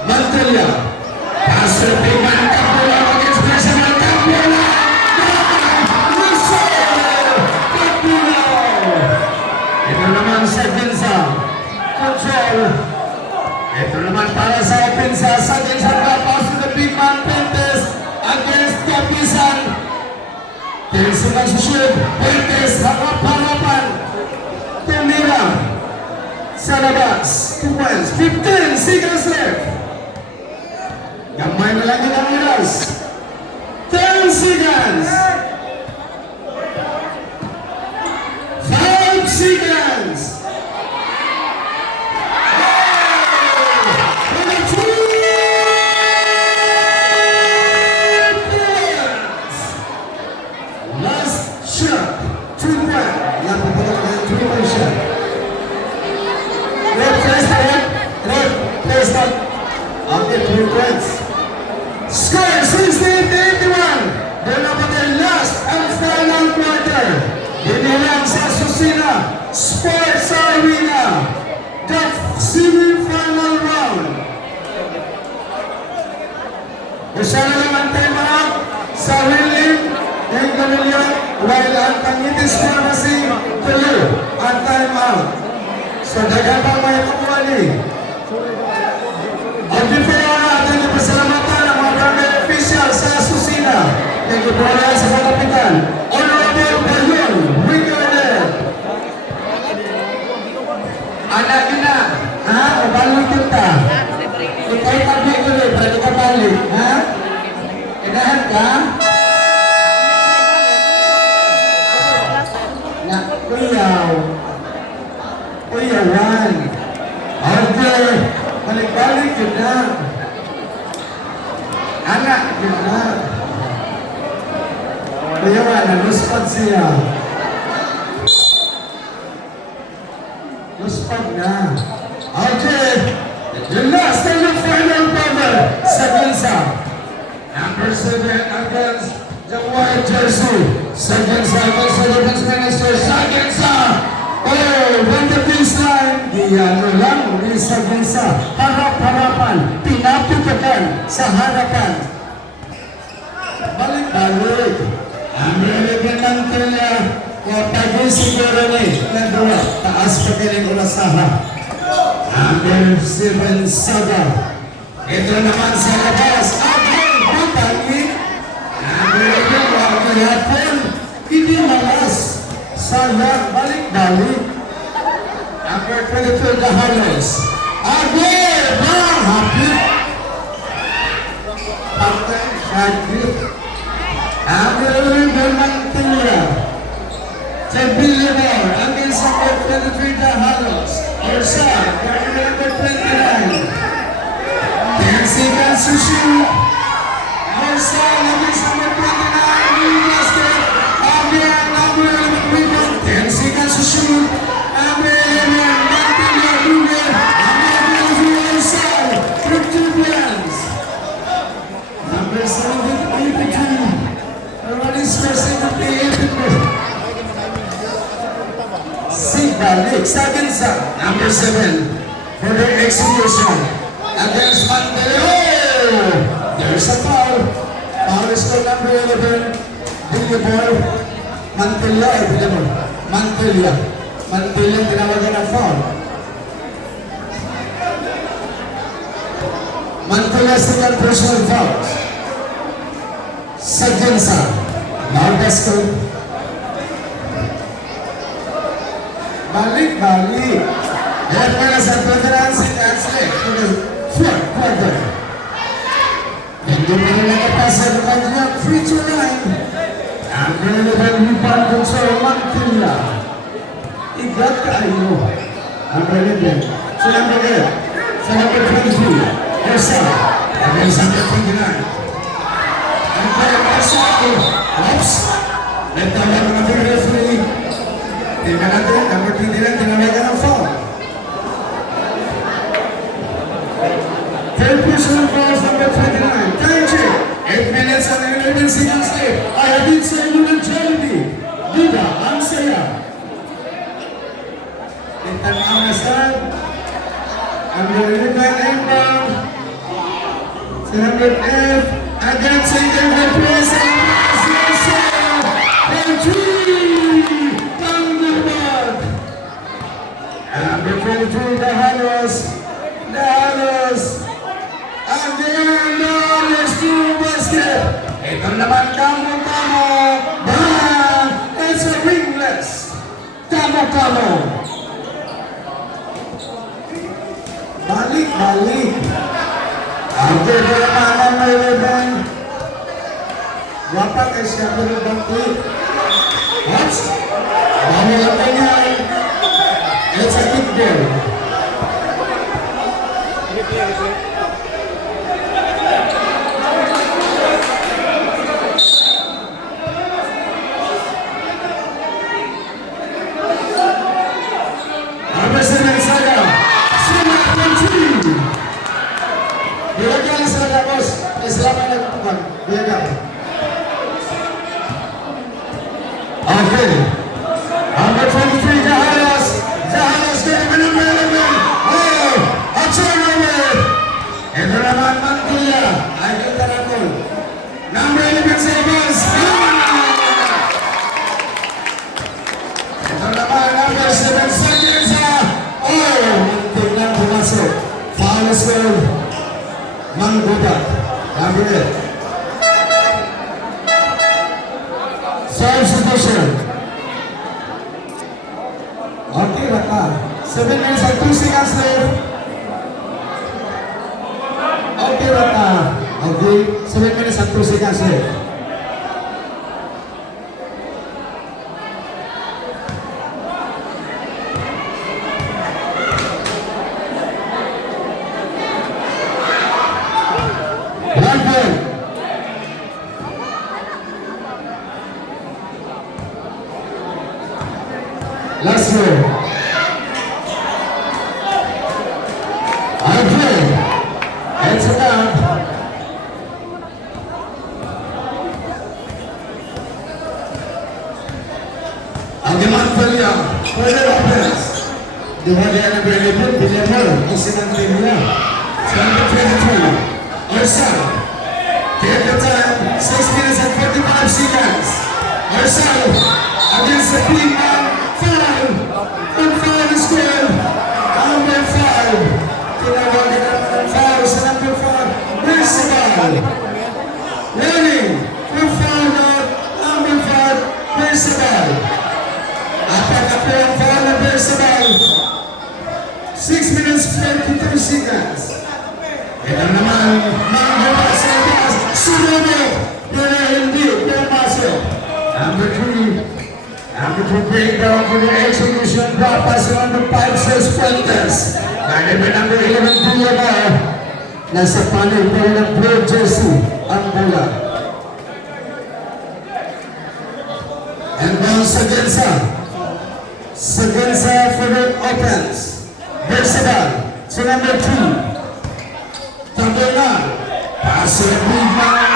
Mantelia. Pass to the big man. Capola against Bersabal. Capola. Capola. Ito naman sa Densa. Control. Ito naman para sa Densa. Sa Densa. Pass to the big man. Fuentes against Gabisan. 10 seconds to shoot. Fuentes. Harap-harapan. Tumira. Sa labas. 2 points. 15 seconds left. Gamay na lang yun ang miras. 10 seconds. 5 seconds. Last shot. 2 points. Yan po pala ng 3-point shot. Red, place that. Okay, 3 points. Score 68-81. Doon na pa tayo last and final quarter. Dinilang sa Susina Sports Arena. That semi-final round. Isa na lang ang tema sa Willing ng Gamilya while ang Tangitis Pharmacy tuloy ang time out. So dagan pa may kukuwali. At before natin ipasalamatan ang mga barangay official sa Susina. Nagkipunan sa Kalapitan. Honorable Bayon, Wickeder. Anak na, ha? O balik kita. Ika'y pablik ulit, para kita balik, ha? Inahan ka? Na, kuyaw. Kuyawan. Okay. Balik-balik yun na. Anak yun na. Ayaw na, luspad siya. Luspad na. Okay. The last and the final cover. Sagansa. Number 7 against the white jersey. Sagansa against the defense minister. Sagansa. Oh, when the baseline. Diyan lang ni Sagansa. Harap-harapan. Pinaputukan sa harapan. Balik-balik. Ang relevant ng tila. Kapag siguro ni Nadura. Taas pa kiling ulasaha. Number 7 Saga. Ito naman sa labas. Again, butangin. Number 11 kahapon. Hindi malas. Sayang, balik-balik. Number 22 Dahales. Again, hapit. Patay, hapit. Number 11 Mantilla. Billion against number 23 Dahales. Orsa, number 29. 10 seconds to shoot. Orsa against number 29. New basket. Again, number 11 10 seconds to shoot. Number 11 Mantilla Ruger. Number 12 Orsa. 3 points. Number 7 already stressing at the end. Balik, Sagansa, number 7, for their execution against Mantilla. There's a foul. Foul is for number 11, Billboard. Mantilla, Mantilla. Mantilla, tinawagan ng foul. Mantilla second personal fouls. Sagansa, now basket. Balik-balik. Lihat mana sa toleransi translate to the fourth quarter. Dan juga nakapasa ng kanyang free to line. Ang relevant rebound control Mantilla. Igat kayo. Ang relevant. Sa number 8. Sa number 23. Orsa. Again sa number 29. Ang kaya Orsa ako. Oops. Nagtawag ng mga referee. Tingnan natin, number 29, tinawagan ng foul. Third personal foul, number 29. Time check. 8 minutes and 11 seconds left. I did say you will tell me. Diba, ang saya. Tingnan ang nasad. Number 11, inbound. Sa number 8, again, single replace. And 3. Number 22, Dahales. Again, Dahales to basket. Ito naman, Kamo. Bang! It's a ringless. Kamo. Balik. After the naman ang 11. Wapak ay siya berbanti. Watch. Bawal ang kanyay. It's a kick ball. Number 7 Saga. Suma Kunci. Biarkan Saga bos. Islam yang lakukan. Biarkan. Okay. Number 23 Dahales. Dahales dengan number 11. Oh, a turnover. Ito naman Mantilla. Ay kita natin. Number 11 seconds. Ito naman number 7 seconds. Oh, Mantilla pumasok. Foul is called. Manggubat. Number 8. Substitution. Okay, Raka. 7 minutes and 2 seconds left. Okay, Raka. Okay, 7 minutes and 2 seconds left. Last row. Okay. It's a count. Aguimantalia, further offense. The Guardian available, Villamor, Osinantilia. 22. Orsal. Take the time, 6 minutes and 45 seconds. Orsal against the big man, foul. And foul is good. Number 5. Tinawagan naman ang foul sa number 4. Percival. Learning. Yung foul out, number 5. Percival. Apat na po ang foul na Percival. 6 minutes 42 seconds. Ito naman, mga pasetas, sumunod, pero hindi pumasok. Number 3 breakdown for the execution, papas on the 5 suspenders. Kaya number 11, Villamor, nasa panel po ng blue jersey, ang bola. And down Sagensa for the offense. Percival, so number 2. Tabela, pass to the big man.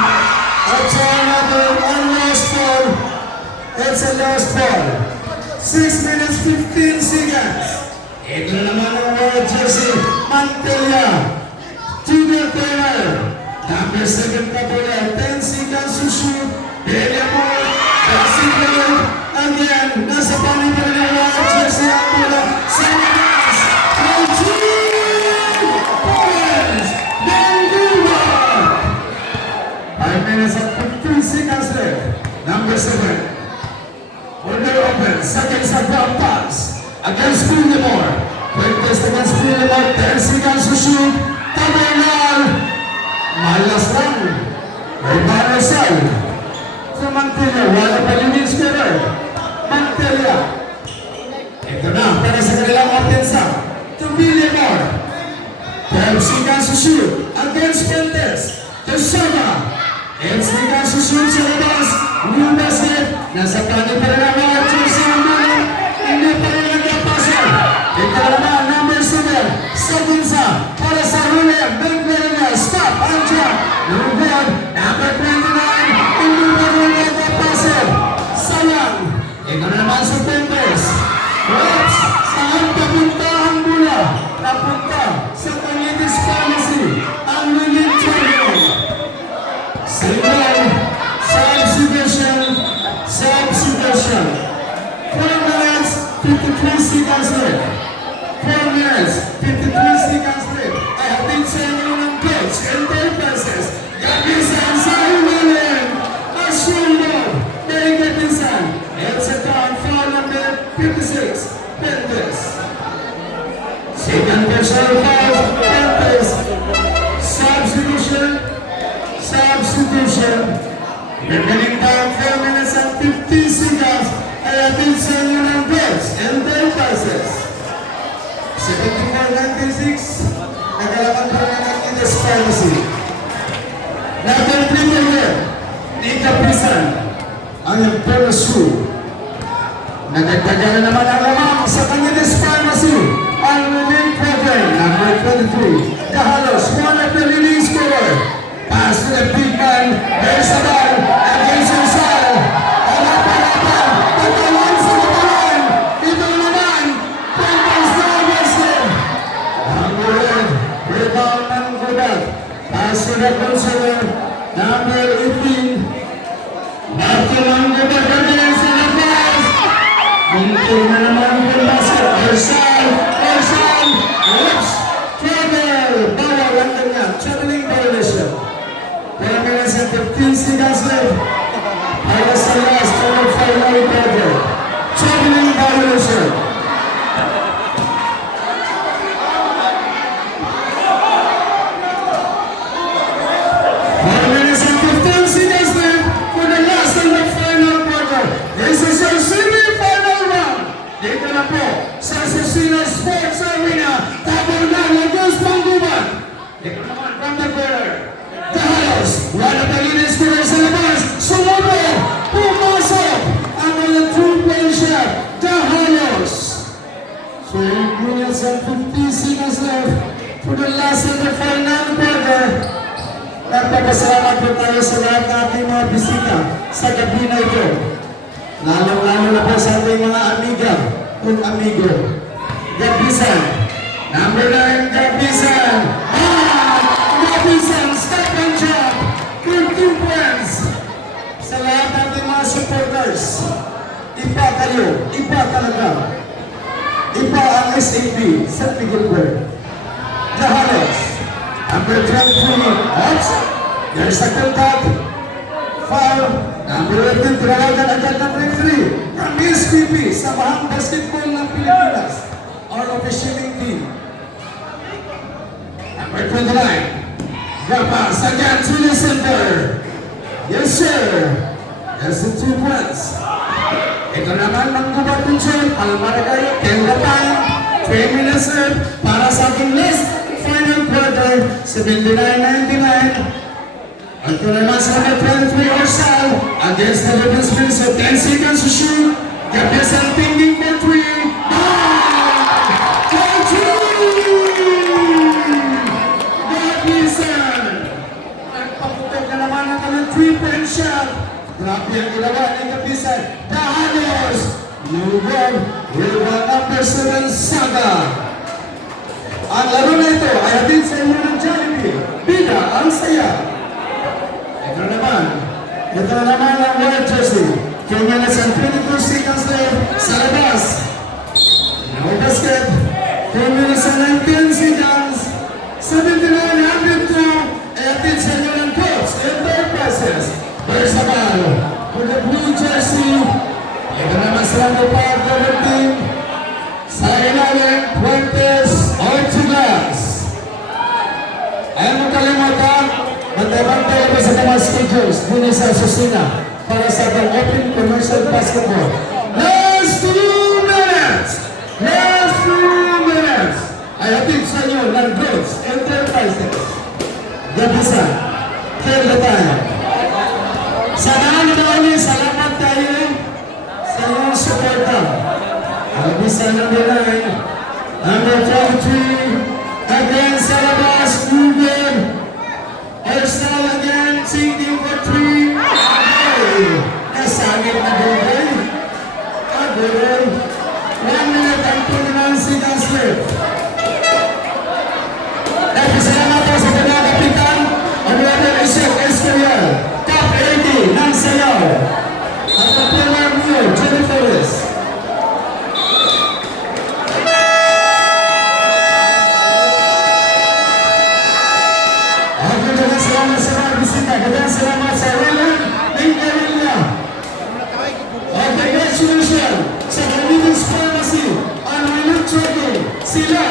It's another one last ball. It's a last ball. 6 minutes 15 seconds. Ito na naman ang white jersey, Mantilla. Junior Taylor. Number 7 Tabela, 10 seconds to shoot. Villamor, passing ball. Again, nasa panibay ng white jersey, Mantilla. 7 minutes, 19 points. 5 minutes and 15 seconds left. Number 7. Order open. Second sa ground pass. Against Villamor. Quick test against Villamor. 10 seconds to shoot. Tabernal. Malas lang. Rebound Rizal. So Mantilla. Wala pa yung scorer. Mantilla. Ito na. Para sa kanilang offensa. To Villamor. 12 seconds to shoot. Against Fuentes. To Sama. It's the guys who shoot sa labas. New basket. Nasa plano pa rin ang mga jersey ang mga. Hindi pa rin nagkapasa. Ito naman, number 7. Sagunsa. Para sa Rulia. Benguerina. Stop. Andiyan. Ruben. Number 29. Hindi pa rin nagkapasa. Sayang. Ito na naman sa Fuentes. Oops. Saan papunta ang bola? Napunta sa Canitis Pharmacy. Ang Lilith Champion. Single, substitution. 4 minutes, 53 seconds left. 4 minutes, 53 seconds left. I have been sending on coach and purposes. Gabisan sa Iwanan. Asyulo, May Gabisan. It's a down foul number 56. Pendes. Second personal foul, Pendes. Substitution. Remaining time 4 minutes and 15 seconds. I have been sending on goals and their passes. 74-96. Nagalaman pa rin ang Canitis Pharmacy. Number 3 here. Nika Pisan. Ang Imperial Shoe. Nagagdagan na naman ang lamang sa Canitis Pharmacy. Ang Lilith Program. Number 23. Kahalos. One of the leading scorer. Pass to the big man, Percival, against Rizal. Alapan, pagkawan sa kapalan. Ito naman, Fuentes na Wesley. Ang ulit, rebound ng Gudat. Pass to the consumer, number 18. Bakulang Gudat against the pass. Muntin na naman yung basket. Rizal, oops, trouble. Bawal ang kanya, traveling violation. 4 minutes and 15 seconds left. Para sa last final quarter. Traveling violation. 4 minutes and 15 seconds left for the last and the final quarter. This is our semi-final round. Dito na po sa Asesina Sports Arena. Tabor na Lagos, Panguban. Dito naman from the corner. One of the leaders to raise the bars. tayo sa lahat ng ating mga bisita sa gabi na ito. Lalong-lalo na po sa ating mga amiga at amigo. Gabisan. Number 9, Gabisan. Gabisan, step and jump. 13 points. Sa lahat ng ating mga supporters. Iba kayo. Iba talaga. Iba ang SAP sa Pigilberg. Jahalos. Number 23, Ops. There's a contact. Foul. Number 18, tinawagan agad ng referee from SPP sa Mahang Basketball ng Pilipinas. Our officiating team. Number 29, Gapas again to the center. Yes, sir. That's the 2 points. Ito naman ng Gubatunson, Almaragay, Kendapan, 3 minutes left para sa ating last final quarter, 79-99. At ito naman sa number 23, Orsal, against the Levin Springs, so 10 seconds to shoot. Gabisan thinking for 3. Gabisan! Nagpaputok na naman ang kanyang 3-point shot. Grabe ang ginawa ni Gabisan. Dahanos! Lugod with the number 7 Saga. Ang laro na ito ay hatid sa inyo ng Jollibee. Bida ang saya. Ito na naman ang white jersey. 2 minutes and 22 seconds left sa labas. No basket. 2 minutes and 19 seconds. 79-102. Ay hatid sa inyo ng Coach Enterprises. There's the ball for the blue jersey. Ito naman silang lupag ng team. Sa ilalim, Fuentes Ortigas. Ayaw mo kalimutan, matay-bantay pa sa mga schedules din sa Susina para sa ating open commercial basketball. Last 2 minutes! Last 2 minutes! Ay hatid sa inyo ng Goods Enterprises. Gabisa, kaya tayo. Salamat tayo sa inyong suporta. Gabisa number 9, number 23, again sa labas, Ruben. Orsal again, sinking for 3. Agoy! Nasagit na Agoy. Agoy. 1 minute and 29 seconds left. Salamat po sa kanyang kapitan, Honorable Isaac Escorial, Top 80 ng Sayaw. At kapitan niyo, Jenny Flores. Salamat sa mga bisita. Dagang salamat sa Roland Ingarilla. Congratulations sa Convenience Pharmacy, Anwilot Trading. Sila